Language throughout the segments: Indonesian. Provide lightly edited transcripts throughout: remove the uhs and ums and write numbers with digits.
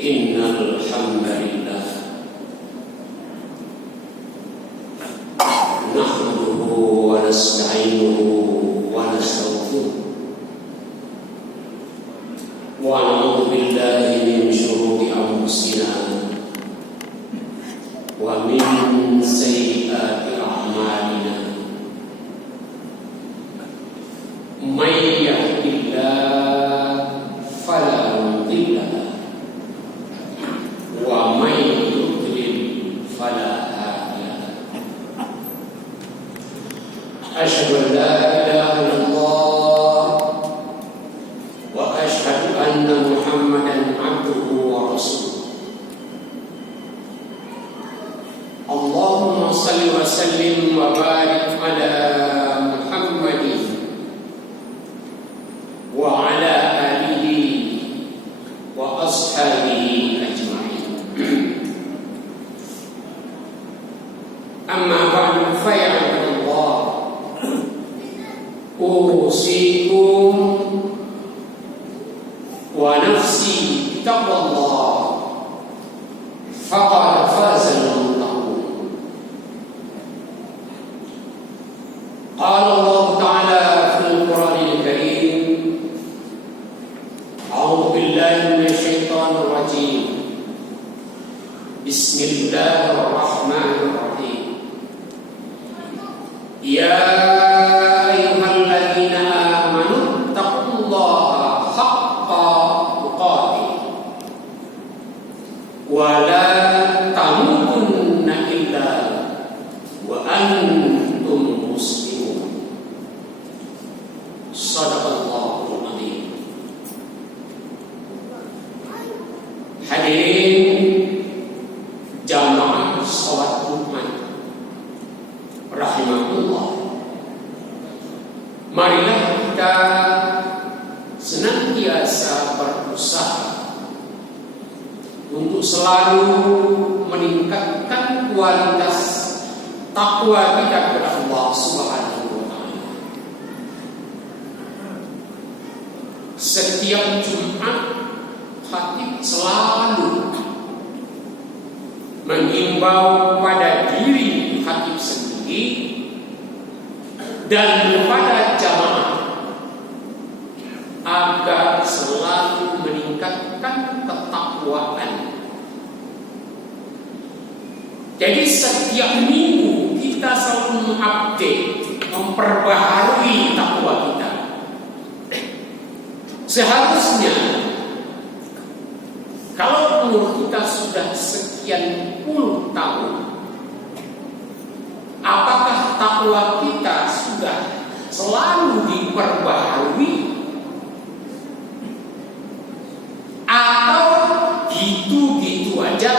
Innal hamdalillah nahmaduhu wa nasta'inuhu wa nastaghfiruh wa na'udzu billahi min shururi anfusina wa min sayyiati a'malina. May yahdihillahu fala mudilla lahu wa may yudlil fala hadiya lahu. Asyhadu an la ilaha illallah wa asyhadu anna Muhammadan abduhu wa rasuluh. Allahumma shalli wa sallim wa barik ala Muhammadin wa ala alihi wa ashabihi ajma'in. Amma ba'du, fa ya Allah, usikum wa nafsi bittaqwallah faqad faza al-muttaqun. Qala Allah Ta'ala fil Qur'anil Karim, a'udzu billahi minasy syaithanir rajim. Bismillahirrahmanirrahim. Ya ayyuhalladzina amanu taqullaha haqqa tuqatih wa la tamutunna illa wa antum muslimun. Shadaqallahul adzim. Hadirin jamaah salat Jumat rahimahullah, marilah kita senantiasa berusaha untuk selalu meningkatkan kualitas takwa kita kepada Allah Subhanahu wa Ta'ala. Setiap Jumat khatib selalu mengimbau pada diri khatib sendiri dan kepada jamaah agar selalu meningkatkan ketakwaan. Jadi setiap minggu kita selalu mengupdate, memperbaharui takwa kita. Seharusnya kalau umur kita sudah sekian puluh tahun, apakah takwa kita sudah selalu diperbaharui atau gitu-gitu aja,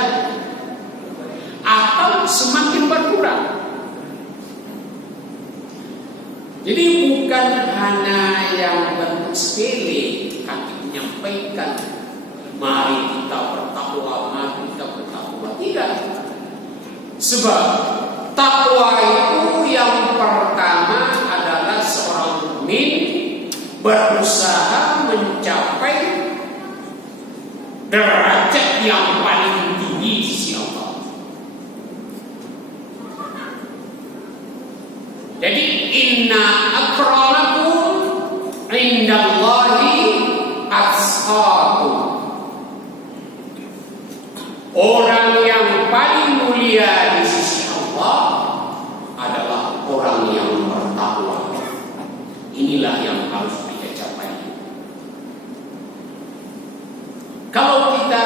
atau semakin berkurang? Jadi bukan hanya yang bentuk sepele kaki menyampaikan mari kita bertakwa, mari kita bertakwa. Tidak. Sebab takwa itu yang pertama adalah seorang mukmin berusaha mencapai derajat yang paling tinggi di sisi Allah. Jadi inna akramakum indallahi atqakum. Orang yang paling mulia di sisi Allah adalah orang yang bertakwa. Inilah yang harus kita capai. Kalau kita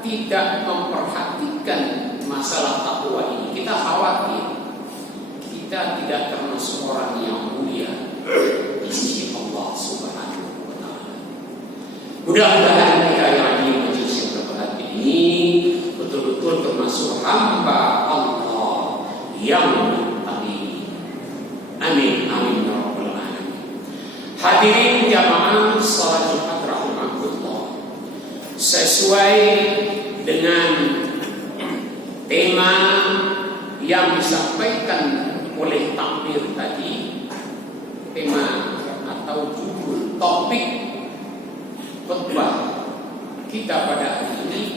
tidak memperhatikan masalah takwa ini, kita khawatir kita tidak termasuk orang yang mulia di sisi Allah Subhanahu wa Ta'ala. Mudah-mudahan kita yang hadir majelis yang berbahagia ini betul-betul termasuk hamba Allah yang muttaqin. Amin amin ya rabbal alamin. Hadirin jamaah salat Jumat rahimahullah, sesuai dengan tema yang disampaikan oleh takbir tadi, tema atau judul topik khutbah kita pada hari ini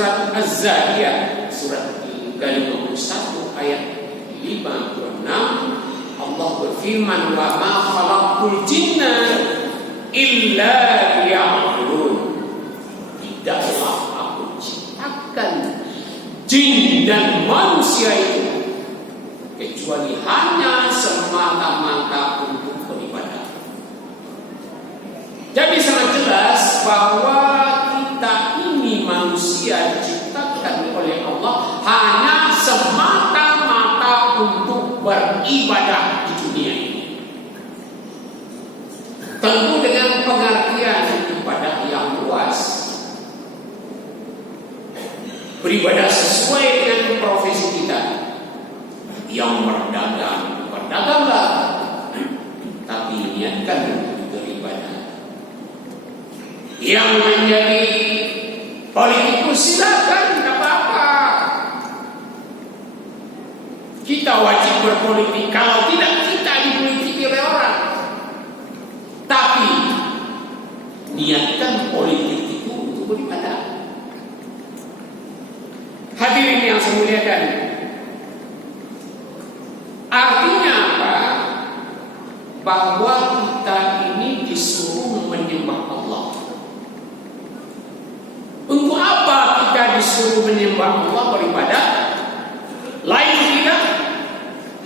surat Az-Zariyat surat ke-51 ayat 56, Allah berfirman, wa ma khalaqtul jinna illa liya'budun. Tidaklah aku ciptakan jin dan manusia itu kecuali hanya semata-mata untuk beribadah. Jadi sangat jelas bahwa kita ini manusia diciptakan oleh Allah hanya semata-mata untuk beribadah di dunia ini. Tentu dengan pengertian ibadah yang luas. Beribadah sesuai dengan profesi kita. Yang berdagang, berdaganglah, tapi niatkan untuk beribadah. Yang menjadi politikus silakan, tidak apa-apa. Kita wajib berpolitik, kalau tidak kita dipolitiki oleh orang. Tapi niatkan politik itu untuk beribadah. Hadirin yang saya muliakan, artinya apa? Bahwa kita ini disuruh menyembah Allah. Untuk apa kita disuruh menyembah Allah, beribadah? Lain tidak,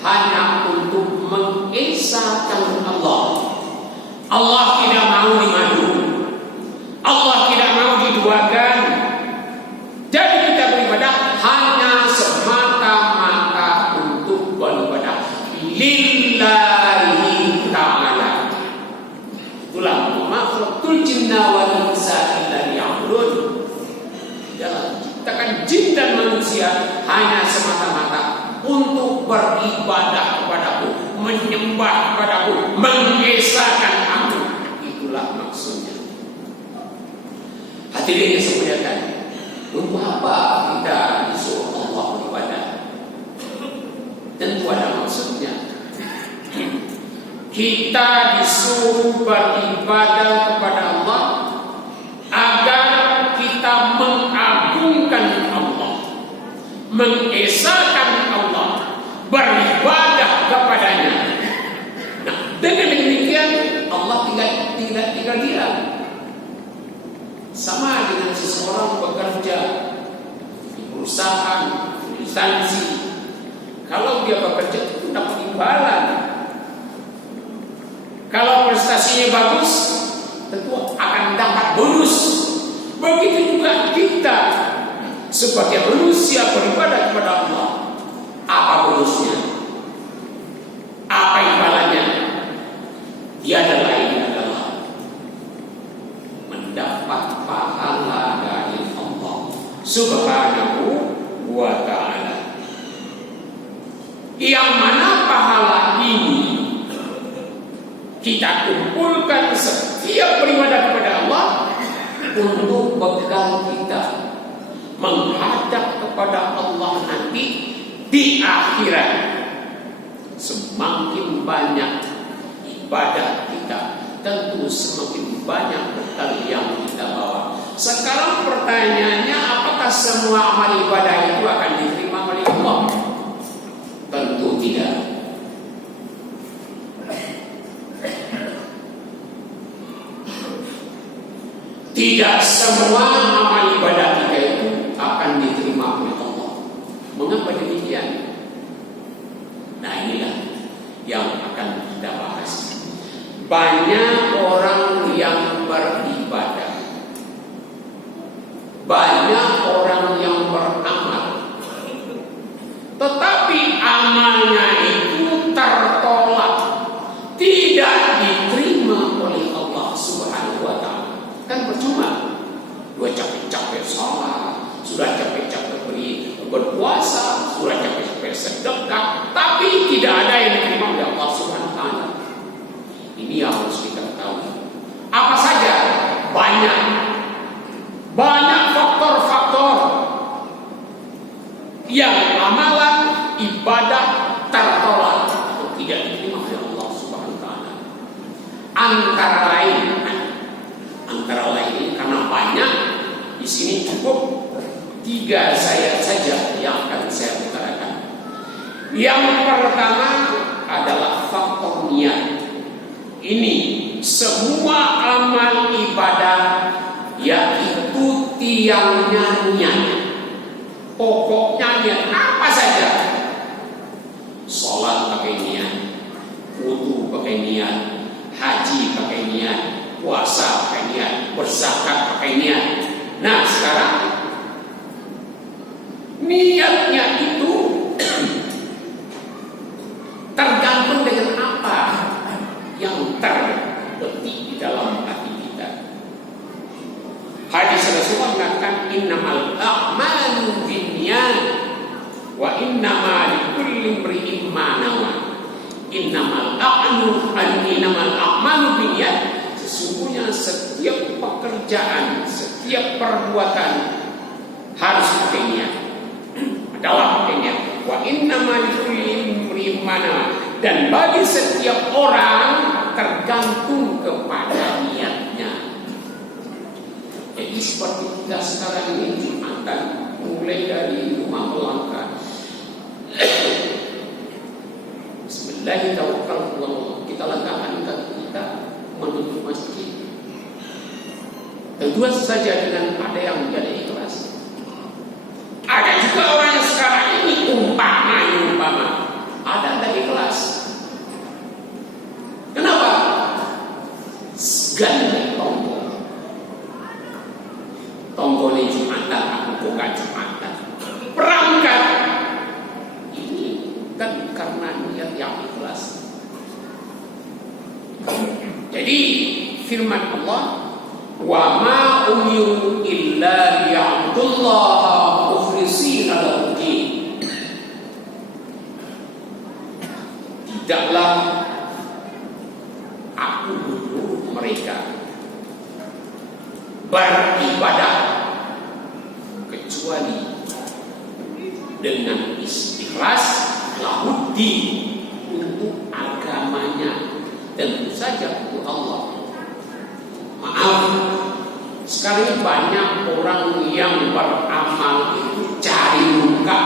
hanya untuk mengesahkan Allah. Allah tidak mau dimadu, Allah tidak mau diduakan. Jadi kita beribadah hanya semata-mata untuk beribadah lillahi ta'ala. Itulah makhlukul jinna wal insa illa liya'budun. Dalam ciptakan jin dan manusia hanya semata-mata untuk beribadah kepadaku, menyembah kepadaku, mengesahkan aku. Itulah maksudnya. Hadirin yang saya muliakan, untuk apa kita disuruh Allah beribadah? Tentu ada maksudnya. Kita disuruh beribadah kepada Allah agar kita mengagungkan Allah, mengesahkan Allah, beribadah kepadanya. Nah, dengan demikian Allah tidak diam. Sama dengan seseorang bekerja di perusahaan, di instansi. Kalau dia bekerja itu dapat imbalan. Kalau prestasinya bagus, tentu akan dapat bonus. Begitu juga kita sebagai manusia beribadah kepada Allah. Apa bonusnya? Apa imbalannya? Tiada lain adalah mendapat pahala dari Allah Subhanahu wa ta'ala. Yang mana pahala ini kita kumpulkan setiap beribadah kepada Allah untuk bekal kita menghadap kepada Allah nanti di akhirat. Semakin banyak ibadah kita, tentu semakin banyak bekal yang kita bawa. Sekarang pertanyaannya, apakah semua amal ibadah itu akan diterima oleh Allah? Tentu tidak. Tidak semua amal ibadah kita itu akan diterima oleh Allah. Mengapa demikian? Nah, inilah yang akan kita bahas. Banyak orang yang beribadah, banyak orang yang beramal, tetapi amalnya itu tertolak, tidak diterima oleh Allah Subhanahu wa ta'ala. Kan percuma. Sudah capek-capek sholat, sudah capek-capek berpuasa, sudah capek-capek sedekah, tapi tidak ada yang diterima oleh Allah Subhanahu wa ta'ala. Ini yang harus kita tahu. Apa saja? Banyak faktor-faktor yang amalan ibadah tertolak atau tidak diterima oleh Allah Subhanahu wa ta'ala. Antara lain karena banyak, di sini cukup Tiga saya saja yang akan saya utarakan. Yang pertama adalah faktor niat. Ini semua amal ibadah yaitu tiangnya niat. Pokoknya niat apa saja. Sholat pakai niat, wudu pakai niat, haji pakai niat, puasa pakai niat, berzakat pakai niat. Nah sekarang niatnya itu tergantung dengan apa yang terbetik di dalam hati kita. Hadis Rasulullah mengatakan innamal a'malu binniyat wa innama likulli imri'in ma nawa. Innamal a'malu binniyat. Sesungguhnya setiap pekerjaan, setiap perbuatan harus pakai niat. Adalah pakai niat. Wa innama likulli imri'in ma nawa. Dan bagi setiap orang tergantung kepada niatnya. Jadi seperti kita sekarang ini Jumatan, mulai dari rumah melangkah. Bismillahirrahmanirrahim. Kita langkahkan kaki kita menuju masjid. Tentu saja dengan ada yang menjadi ikhlas. Ada juga orang yang sekarang ini umpama ada yang ikhlas. Kenapa? Gandeng tombol ini Jumatan, aku bukan Jumatan. Perangkat ini kan karena niat yang ikhlas. Jadi firman Allah, wa ma umiru illa liya'budullaha mukhlishina lahu-d-din. Tidaklah aku menyuruh mereka beribadah kecuali dengan ikhlas lahu-d-din, untuk agamanya, tentu saja untuk Allah. Maaf, sekarang banyak orang yang beramal itu cari muka,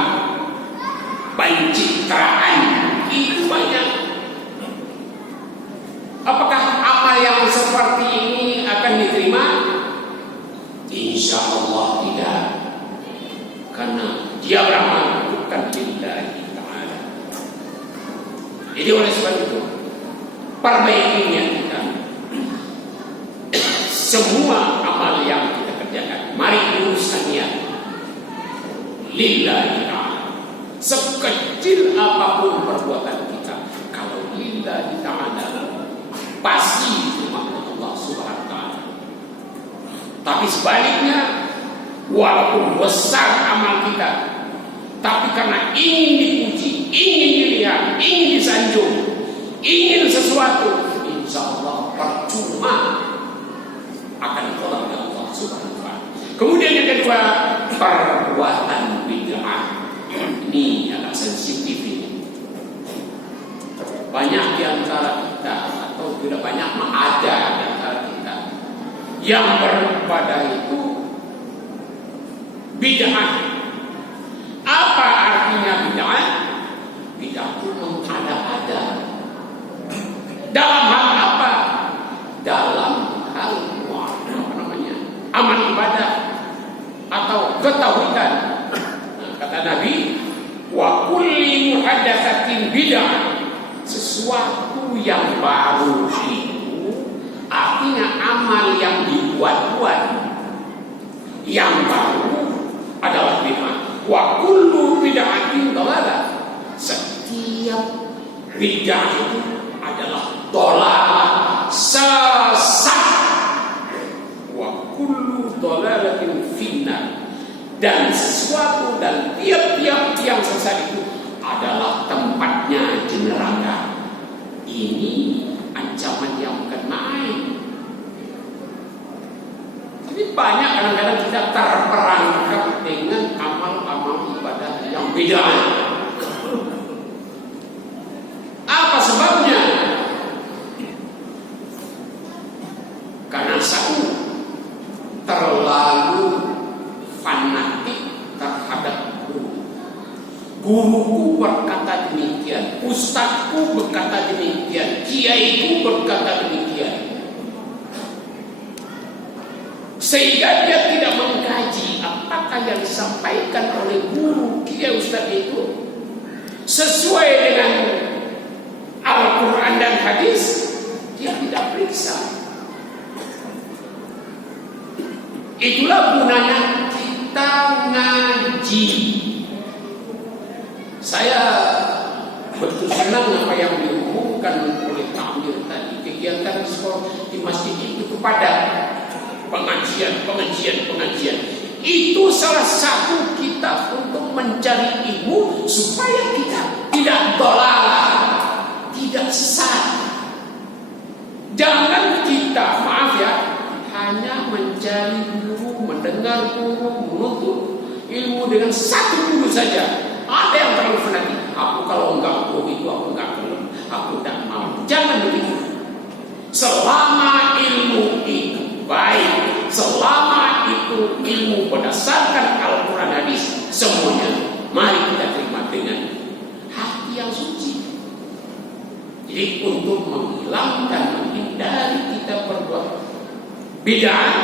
pencitraan, itu banyak. Apakah amal yang seperti ini akan diterima? Insya Allah tidak, karena dia beramal bukan lillahi ta'ala. Jadi oleh sebab itu perbaiki niat kita. Semua amal yang kita kerjakan, mari uruskan niat lillahi ta'ala. Sekecil apapun perbuatan kita, kalau lillahi ta'ala pasti diterima Allah Subhanahu wa ta'ala. Tapi sebaliknya, walaupun besar amal kita, tapi karena ingin dipuji, ingin dilihat, ingin disanjung, ingin sesuatu, insya Allah percuma, akan ditolak oleh Allah Subhanahu wa ta'ala. Kemudian yang kedua, perbuatan bid'ah. Ini agak sensitif ini. Banyak di antara kita, atau tidak banyak, ada di antara kita yang beribadah itu bid'ah. Apa artinya bid'ah? Bid'ah itu mengada-ada. Dalam hal apa? Dalam hal amal ibadah atau ketauhidan. Nah, kata Nabi, wa kulli muhaddatsatin bid'ah. Sesuatu yang baru itu artinya amal yang dibuat-buat. Yang baru adalah bid'ah. Wa kullu bid'atin dhalalah. Setiap bid'ah itu adalah dhalalah, sesat. Wa kullu dhalalatin finnar. Dan sesuatu dan tiap-tiap yang sesat itu adalah tempatnya di neraka. Ini ancaman yang bukan main. Tapi banyak kadang-kadang kita terperangkap dengan amal-amal ibadah yang beda. Apa sebabnya? Karena satu, terlalu fanatik guruku berkata demikian, ustadzku berkata demikian, kiaiku berkata demikian. Sehingga dia tidak mengkaji apakah yang disampaikan oleh guru kiai ustadz itu sesuai dengan Al-Quran dan hadis. Dia tidak periksa. Itulah gunanya kita ngaji. Saya betul senang apa yang diumumkan oleh Tamir tadi, kegiatan di masjid itu kepada pengajian. Itu salah satu kita untuk mencari ilmu supaya kita tidak dolalah, tidak sesat. Jangan kita, maaf ya, hanya mencari guru, mendengar guru, menuntut ilmu dengan satu guru saja. Ada yang terlalu fanatik. Aku kalau enggak guru itu aku enggak perlu, aku tidak mau. Jangan begitu. Selama ilmu itu baik, selama itu ilmu berdasarkan Al-Quran hadis, semuanya mari kita terima dengan hati yang suci. Jadi untuk menghilangkan, menghindari kita berbuat bid'ah,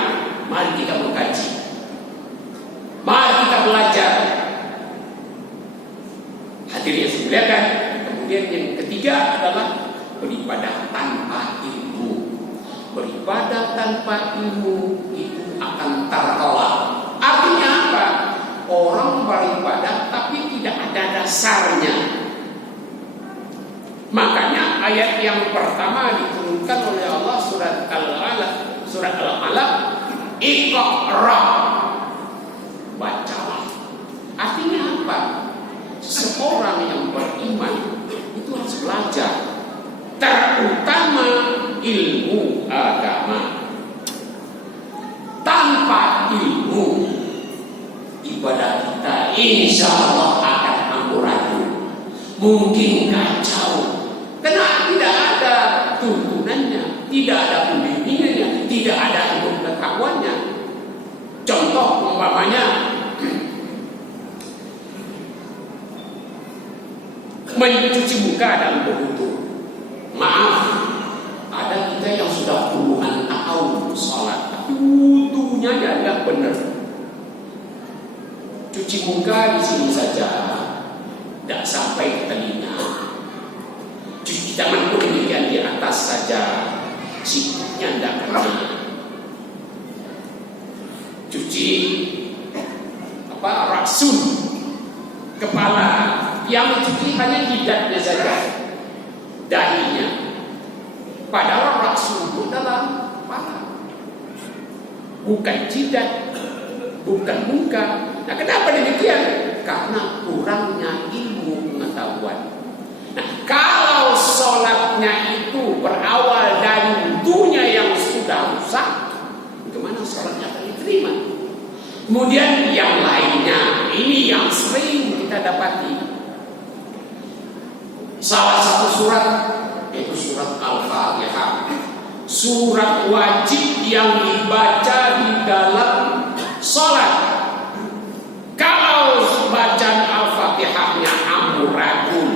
mari kita mengkaji, mari kita belajar. Hadirin yang dimuliakan. Kemudian yang ketiga adalah beribadah tanpa ilmu. Beribadah tanpa ilmu itu akan tertolak. Artinya apa? Orang beribadah tapi tidak ada dasarnya. Makanya ayat yang pertama diturunkan oleh Allah surat Al-Alaq, Iqra, bacalah. Artinya apa? Seorang yang beriman itu harus belajar, terutama ilmu agama. Tanpa ilmu, ibadah kita insya Allah akan amburadul, mungkin kacau. Karena tidak ada tuntunannya, tidak ada pembimbingannya, tidak ada ilmu pengetahuannya. Contoh umpamanya mencuci muka dalam berwudu. Maaf, ada kita yang sudah puluhan tahun sholat, tapi wudunya tidak benar. Cuci muka di sini saja, tidak sampai ke telinga. Cuci tangan pun demikian, di atas saja, sikutnya tidak kena. Cuci rasun kepala, yang mencuci hanya jidatnya saja, dahinya. Padahal rasun itu dalam kepala, bukan jidat, bukan muka. Nah, kenapa demikian? Karena kurangnya ilmu pengetahuan. Nah, kalau sholatnya itu berawal dari wudunya yang sudah rusak, bagaimana sholatnya akan diterima? Kemudian yang lainnya, ini yang sering kita dapati. Salah satu surat, yaitu surat Al-Fatihah, surat wajib yang dibaca di dalam sholat. Kalau bacaan Al-Fatihahnya amburadul,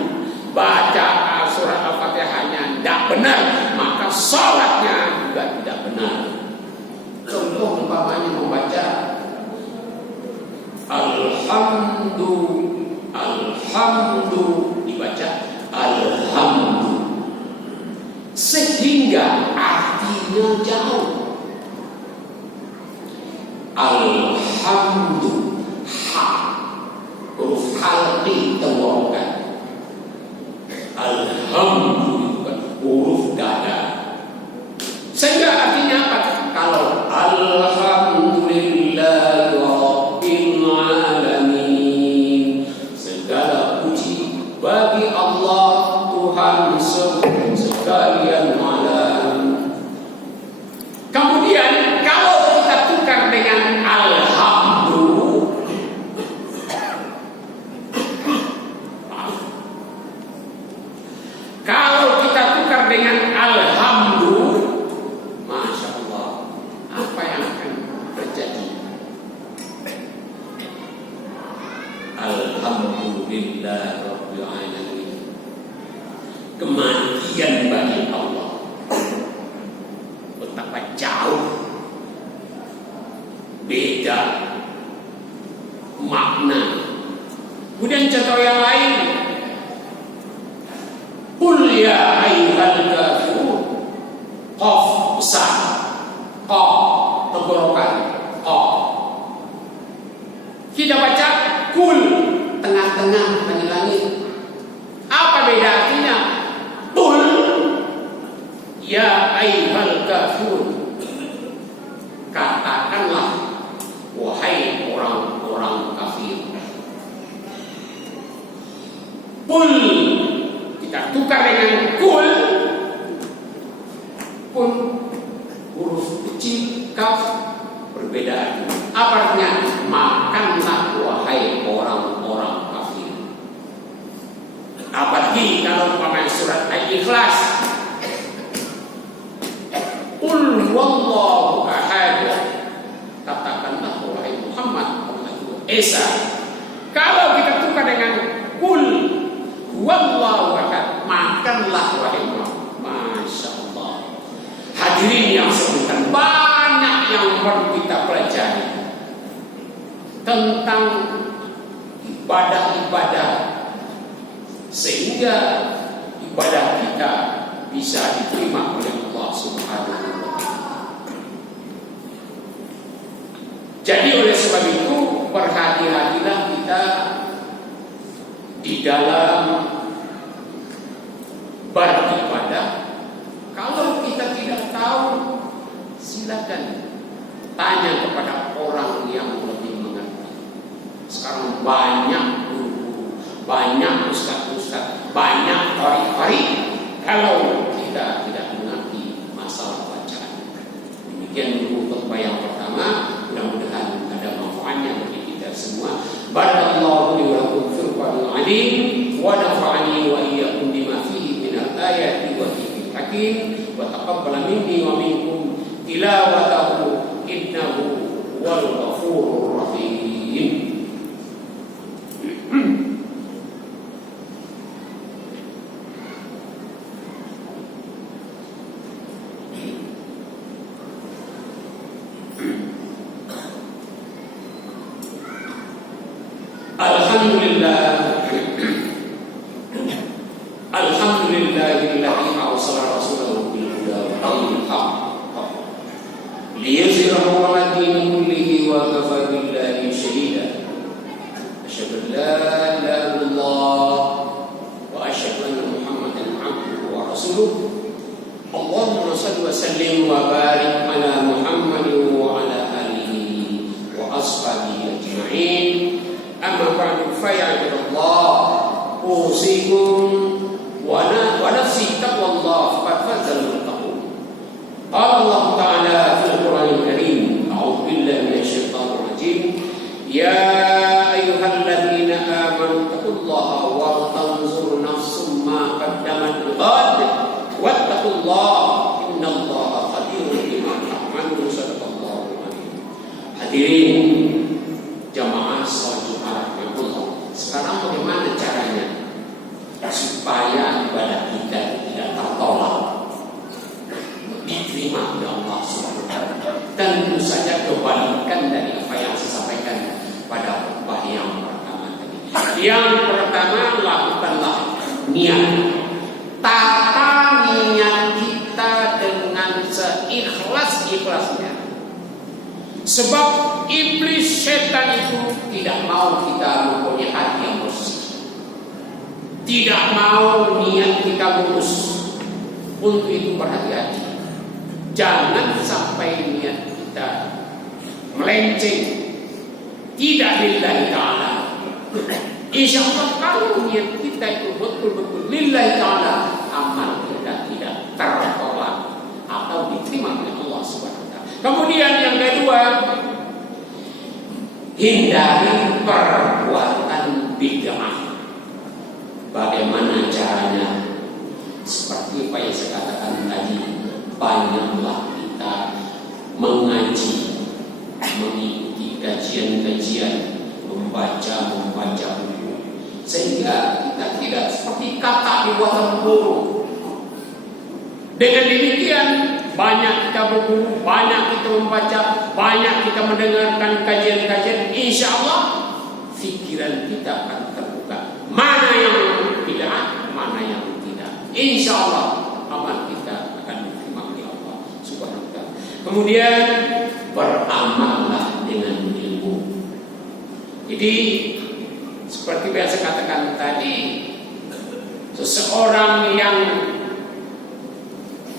baca surat Al-Fatihahnya tidak benar, maka sholatnya juga tidak benar. Contoh umpamanya membaca Alhamdu dibaca Alhamdu, sehingga artinya jauh. Alhamdu, ha, huruf halqi tenggorokan. Alhamdu bukan huruf dada. Sehingga artinya apa? Kalau Alhamdulillah Rabbil Alamin, segala puji bagi Allah Tuhan sekalian alam. Kemudian kalau kita tukar dengan kalau kita tukar dengan alhamdu, masya Allah, apa yang akan terjadi? Alhamdulillah Alhamdulillah Rabbil Alamin. Kematian bagi Allah betapa jauh beda makna. Kemudian contoh yang lain, qul ya ayyuhal kafirun, qaf besar, qaf tenggorokan, qaf. Kita baca kul tengah-tengah di langit. Apa beda artinya? Qul ya ayyuhal kafirun, katakanlah wahai orang-orang kafir. Qul kita tukar dengan kul, pun huruf kecil kaf berbeda. Apa artinya? Makanlah wahai orang-orang kafir. Apalagi kalau umpamanya surat Al-Ikhlas, qul wallahu ahad, katakanlah wahai Muhammad Isa. Kalau kita tukar dengan qul wallahu ahad, makanlah wahai Muhammad. Masya Allah. Hadirin yang sebentar, banyak yang perlu kita pelajari tentang ibadah-ibadah sehingga ibadah kita bisa diterima oleh Allah Subhanahu wa Ta'ala. Jadi oleh sebab itu berhati-hatilah kita di dalam beribadah. Kalau kita tidak tahu, silakan tanya kepada orang yang lebih mengerti. Sekarang banyak guru, banyak ustaz-ustaz, banyak qari-qari. Kalau kita tidak mengerti masalah bacaan, demikian dulu khutbah yang pertama. Mudah-mudahan ada manfaatnya bagi kita semua. Barakallahu li wa lakum fil Qur'anil azim wa nafa'ani wa iyyakum bima fihi min al-ayati wa dhikril hakim wa taqabbal minni wa minkum tilawatahu innahu wal ghafurur rahim. Alhamdulillahilladzi arsala rasulahu bil huda wa dinil haqq liyuzhirahu 'ala dini kullihi wa kafa billahi shahida. Asyhadu an la ilaha illallah wa asyhadu anna Muhammadan 'abduhu wa rasuluh. Allahumma shalli wa sallim wa barik 'ala Muhammadin wa 'ala alihi wa ashabihi ajma'in. Amma ba'du, fa ya ibadallah, usikum wa nafsi taqwallah faqad fazal muttaqun. Qala Allah Ta'ala fil Qur'anil Karim, a'udzu billahi minasy syaithanir rajim. Ya ayyuhalladzina amanu taqullaha wa tanzur nafsum ma qaddamat lighad wattaqullaha innallaha khabirun bima ta'malun. Shadaqallahu alazim. Hadirin jamaah salat Jumat yang Allah. Sekarang bagaimana caranya supaya ibadah kita tidak tertolak, diterima oleh Allah Subhanahu wa Ta'ala? Tentu saja kebalikan dari apa yang saya sampaikan pada khutbah yang pertama tadi. Yang pertama, lakukanlah niat. Tata niat kita dengan seikhlas-ikhlasnya. Sebab iblis setan itu tidak mau kita mempunyai hati yang bersih, tidak mau niat kita lurus. Untuk itu berhati-hati, jangan sampai niat kita melenceng, tidak lillahi ta'ala. Insya Allah kalau niat kita itu betul-betul lillahi ta'ala, amal kita tidak tertolak atau diterima oleh Allah Subhanahu wa Ta'ala. Kemudian yang kedua, hindari perbuatan bid'ah. Bagaimana caranya? Seperti apa yang saya katakan tadi, banyaklah kita mengaji, mengikuti kajian-kajian, membaca buku, sehingga kita tidak seperti kata di batang burung. Dengan demikian banyak kita berguru, banyak kita membaca, banyak kita mendengarkan kajian-kajian, insya Allah fikiran kita akan terbuka. Mana yang bid'ah, mana yang tidak. Insya Allah amal kita akan diterima oleh Allah Subhanahu wa Ta'ala. Kemudian beramallah dengan ilmu. Jadi seperti biasa katakan tadi, seseorang yang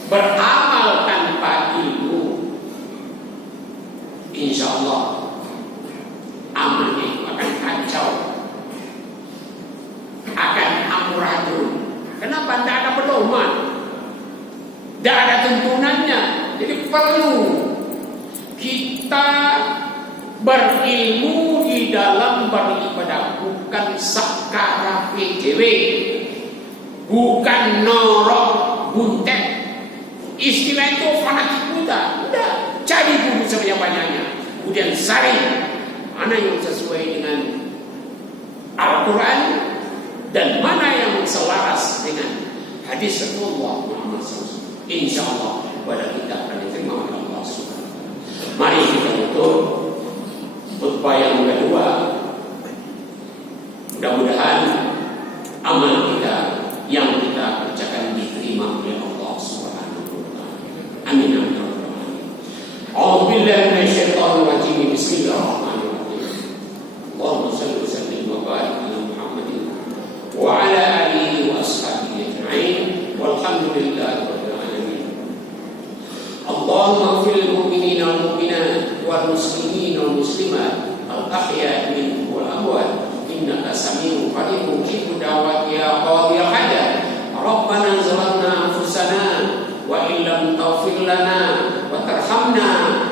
beramal tanpa ilmu, insya Allah amalnya akan kacau, akan amburadul. Kenapa? Tidak ada pedoman, tidak ada tuntunannya. Jadi perlu kita berilmu di dalam beribadah, bukan sakara PJW, bukan norok buntet. Istilah itu fanatik buta. Udah, cari guru sebanyak-banyaknya, kemudian saring mana yang sesuai dengan Al-Quran dan mana yang selaras dengan hadis Rasulullah Muhammad SAW. Insya Allah pada kita akan diterima oleh Allah Subhanahu wa Ta'ala. Mari kita tutup khutbah yang kedua. Mudah-mudahan amal kita yang kita kerjakan diterima oleh Allah Subhanahu wa Ta'ala. Amin amin ya rabbal alamin. A'udzu billahi minasyaitonir rajim. Bismillahirrahmanirrahim. Allahumma shalli wa sallim wa barik ala Muhammadin wa ala alihi wa ashabihi ajma'in. Walhamdulillahi rabbil alamin. Allahumma ighfir lil mu'minina wal mu'minat wal muslimina wal muslimat al ahya'i minhum wal amwat. Innaka sami'un qarib mujibud da'wat ya qadhiyal hajat. Rabbana zalamna anfusana wa illam taghfir lana wa tarhamna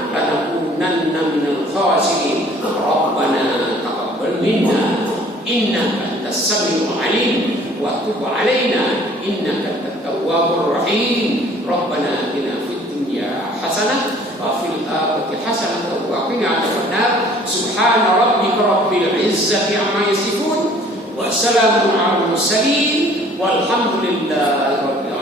lanakunanna minal khasirin. Rabbana taqabbal minna innaka antas samiul alim wa tub alaina innaka antat tawwabur rahim. Rabbana atina fid dunya hasanah wa fil akhirati hasanah wa qina adzabannar. Subhana rabbika rabbil izzati amma yasifun wa salamun alal mursalin walhamdulillahi rabbil alamin.